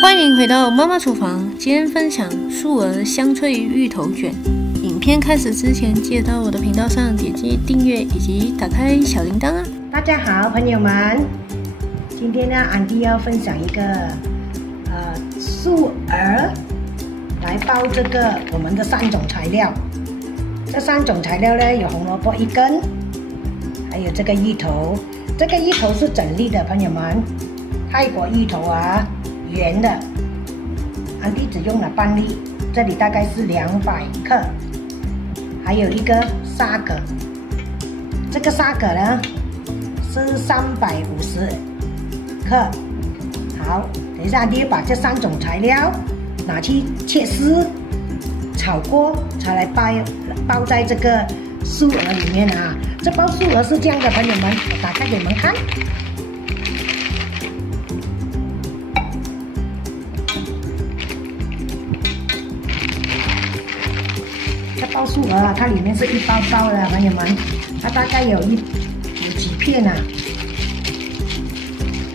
欢迎回到妈妈厨房，今天分享素鹅香脆芋头卷。影片开始之前，记得到我的频道上点击订阅以及打开小铃铛啊！大家好，朋友们，今天呢，安迪要分享一个素鹅来包这个我们的3种材料。这3种材料呢，有红萝卜1根，还有这个芋头。这个芋头是整粒的，朋友们，泰国芋头啊，圆的。安迪只用了半粒，这里大概是200克。还有一个沙葛，这个沙葛呢是350克。好，等一下，你把这3种材料拿去切丝，炒过，才来包在这个素鹅里面啊。这包素鹅是这样的，朋友们，我打开给你们看。这包素鹅啊，它里面是一包包的，朋友们，它大概有几片啊？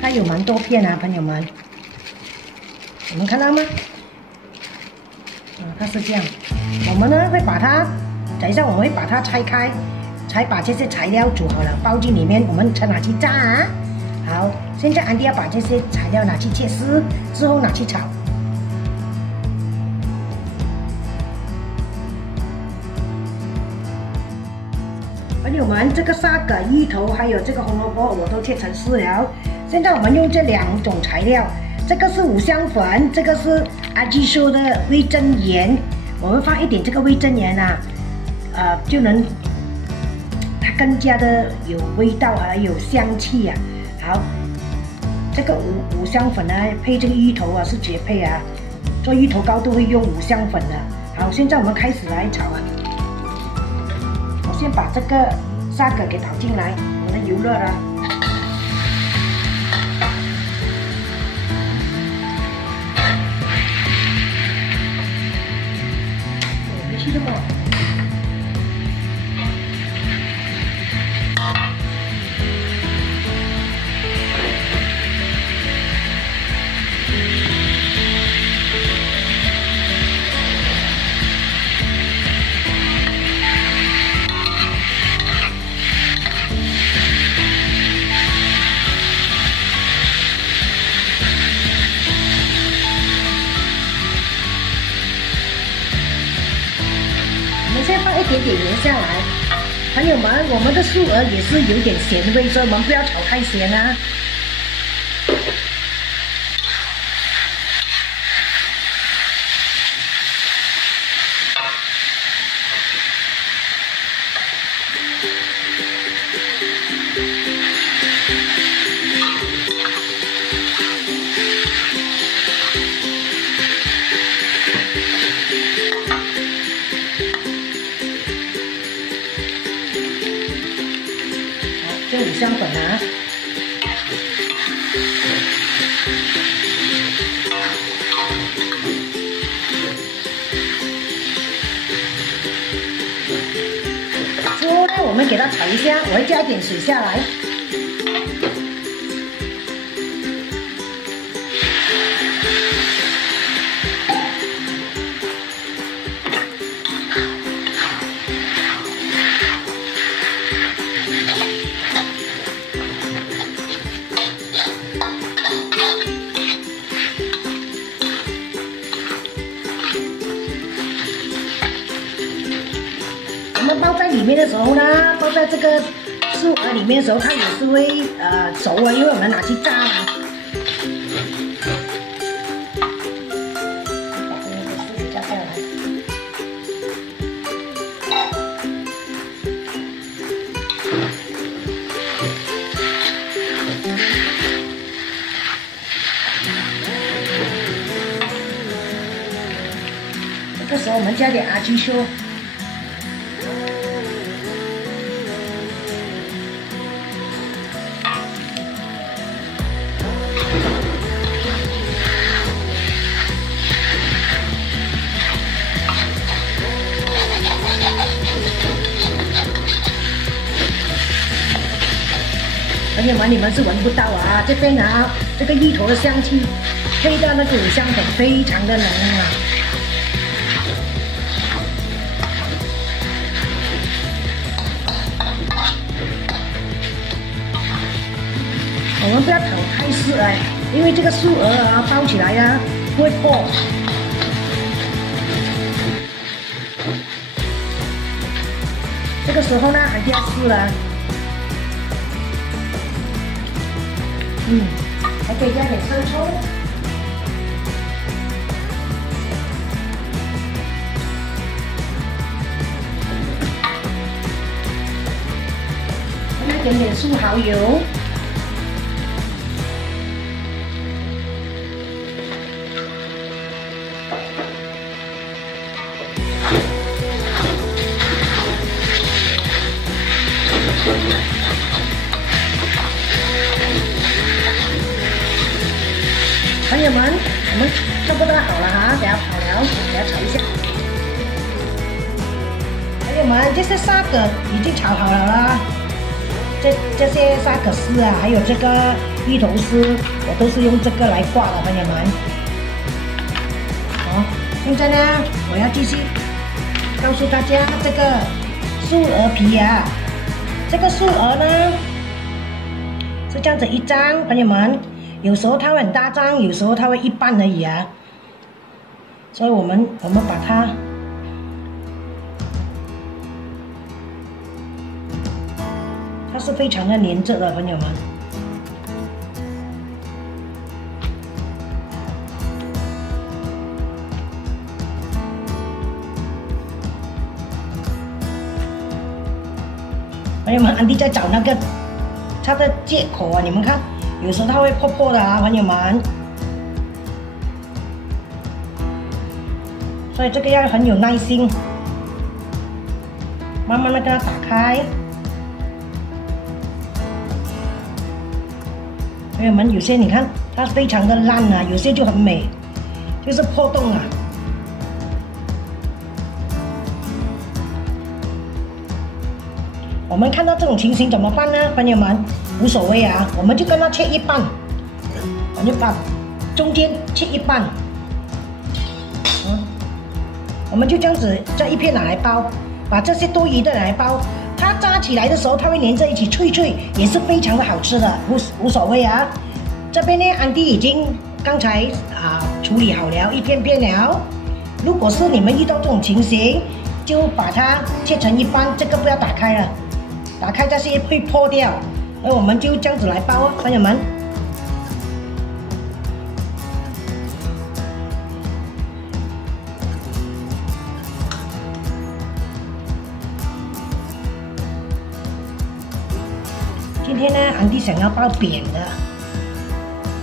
它有蛮多片啊，朋友们，你们看到吗？它是这样。我们呢会把它，等一下我们会把它拆开，才把这些材料煮好了，包进里面，我们才拿去炸啊。好，现在安迪要把这些材料拿去切丝，之后拿去炒。朋友们，这个沙葛、芋头还有这个红萝卜我都切成丝了。现在我们用这2种材料，这个是五香粉，这个是阿基说的味增盐。我们放一点这个味增盐啊，就能它更加的有味道还有香气啊。好，这个五香粉呢配这个芋头啊是绝配啊，做芋头糕都会用五香粉的。好，现在我们开始来炒啊。先把这个沙葛给倒进来，我们的油热了。别去这么。先放一点点盐下来，朋友们，我们的素鹅也是有点咸味，所以我们不要炒太咸啊。这五香粉啊，之后呢，我们给它炒一下，我会加一点水下来。我们包在里面的时候呢，包在这个素鹅里面的时候，它也是会熟啊，因为我们拿去炸嘛。把这个水加下来。这时候我们加点阿基修。朋友们，你们是闻不到啊，这边啊，这个芋头的香气配到那个五香粉非常的浓啊。我们不要炒太湿哎，因为这个素鹅啊包起来呀会破。这个时候呢，还要试了，还可以加点生抽。再点点素蚝油。朋友们，我们差不多好了哈，等下好了，等下炒一下。朋友们，这些沙葛已经炒好了啦。这些沙葛丝啊，还有这个芋头丝，我都是用这个来挂的，朋友们。好，现在呢，我要继续告诉大家这个素鹅皮啊，这个素鹅呢是这样子一张，朋友们。有时候它会很大张，有时候它会一半而已啊。所以我们把它是非常的粘着的，朋友们。朋友们，安迪在找那个它的接口啊，你们看。有时候它会破破的啊，朋友们，所以这个要很有耐心，慢慢的给它打开。朋友们，有些你看它非常的烂啊，有些就很美，就是破洞啊。我们看到这种情形怎么办呢，朋友们？无所谓啊，我们就跟它切一半，我就把中间切一半，我们就这样子这一片拿来包，把这些多余的拿来包，它炸起来的时候它会连在一起脆脆，也是非常的好吃的，无所谓啊。这边呢，安迪已经刚才处理好了一片片了。如果是你们遇到这种情形，就把它切成一半，这个不要打开了，打开这些会破掉。而我们就这样子来包哦，朋友们。今天呢，安迪想要包扁的，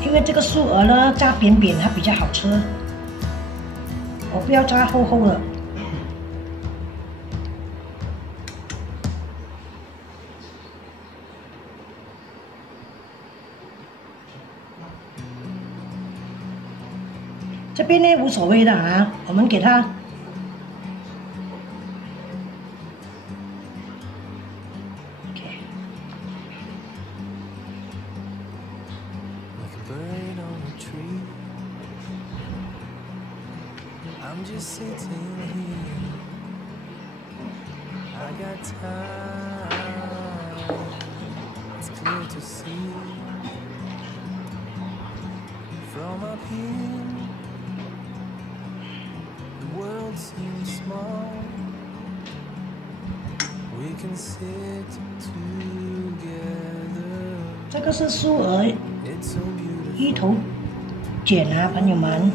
因为这个素鹅呢炸扁扁它比较好吃，我不要炸厚厚的。这边呢无所谓的啊，我们给它这个是素鹅芋头卷啊，朋友们。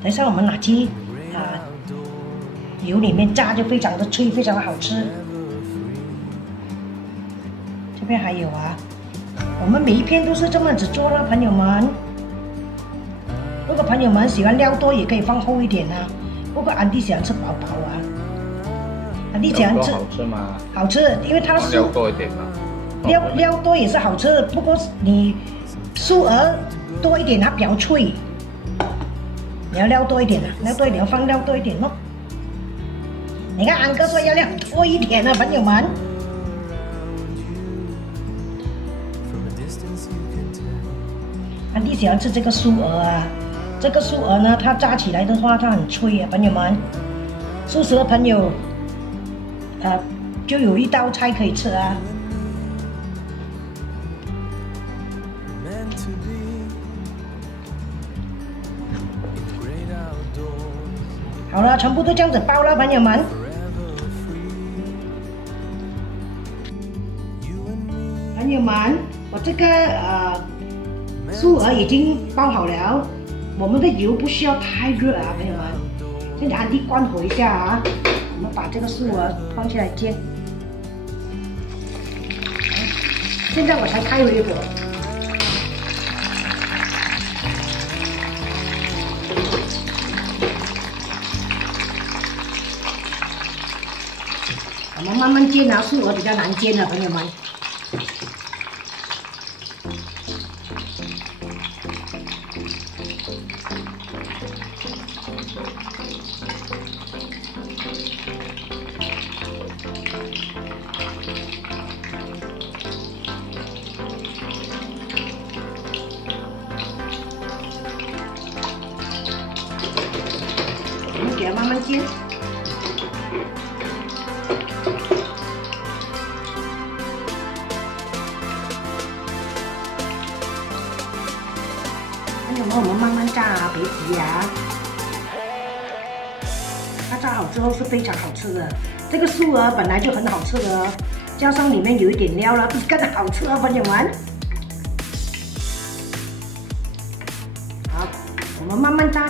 等一下我们拿去油里面炸，就非常的脆，非常的好吃。这边还有啊，我们每一片都是这么子做了，朋友们。如果朋友们喜欢料多，也可以放厚一点啊。不过安迪喜欢吃薄薄啊。安迪喜欢吃。好吃吗？好吃，因为它是料多一点嘛。料多也是好吃，不过你素鹅多一点，它比较脆。你要料多一点啊，料多一点，放料多一点咯。你看安哥说要料多一点啊，朋友们。安迪喜欢吃这个素鹅啊，这个素鹅呢，它炸起来的话，它很脆啊，朋友们。素食的朋友，就有一道菜可以吃啊。好了，全部都这样子包了，朋友们。朋友们，我这个素鹅已经包好了，我们的油不需要太热啊，朋友们。现在安迪关火一下啊，我们把这个素鹅放起来煎。现在我才开回火。我们慢慢煎啊，素鹅比较难煎的，朋友们。我们给它慢慢煎。我们慢慢炸啊，别急啊。它炸好之后是非常好吃的。这个素鹅本来就很好吃的，加上里面有一点料了，不是更好吃哦，朋友们。好，我们慢慢炸，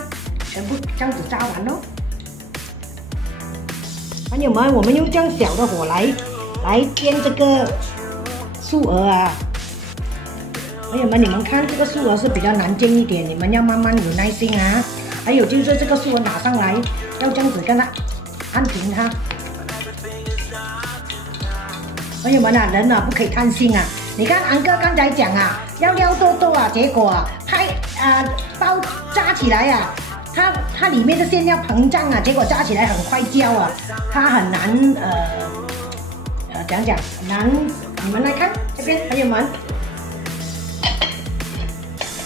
全部这样子炸完喽。朋友们，我们用这样小的火来煎这个素鹅啊。朋友们，你们看这个素鹅是比较难煎一点，你们要慢慢有耐心啊。还有就是这个素鹅拿上来，要这样子跟它按平它。朋友们啊，人啊不可以贪心啊！你看安哥刚才讲啊，要料多多啊，结果啊包炸起来啊，它里面的馅料膨胀啊，结果炸起来很快焦啊，它很难讲很难。你们来看这边，朋友们。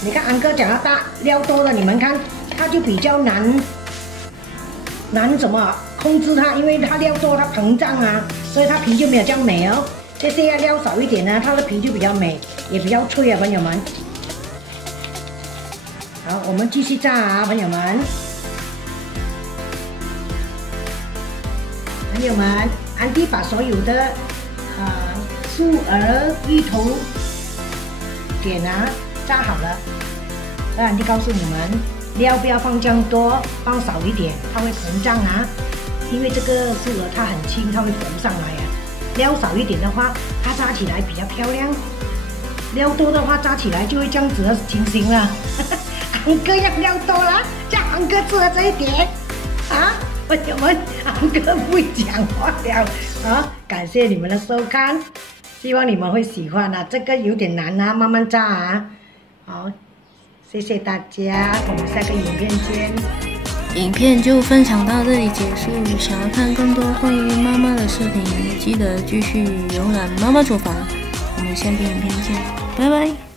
你看安哥讲的大料多了，你们看它就比较难怎么控制它，因为它料多它膨胀啊，所以它皮就没有这样美哦。这些要料少一点呢，它的皮就比较美，也比较脆啊，朋友们。好，我们继续炸啊，朋友们。朋友们，安迪把所有的素鹅芋头卷啊炸好了，那安迪告诉你们，料不要放这样多，放少一点，它会膨胀啊。因为这个素鹅它很轻，它会浮上来啊。料少一点的话，它炸起来比较漂亮；料多的话，炸起来就会这样子的情形了。安哥要料多了，叫安哥吃了这一点啊！朋友们，安哥不会讲话了啊！感谢你们的收看，希望你们会喜欢啊。这个有点难啊，慢慢炸啊。好，谢谢大家，我们下个影片见。影片就分享到这里结束。想要看更多关于妈妈的视频，记得继续浏览妈妈厨房。我们下个影片见，拜拜。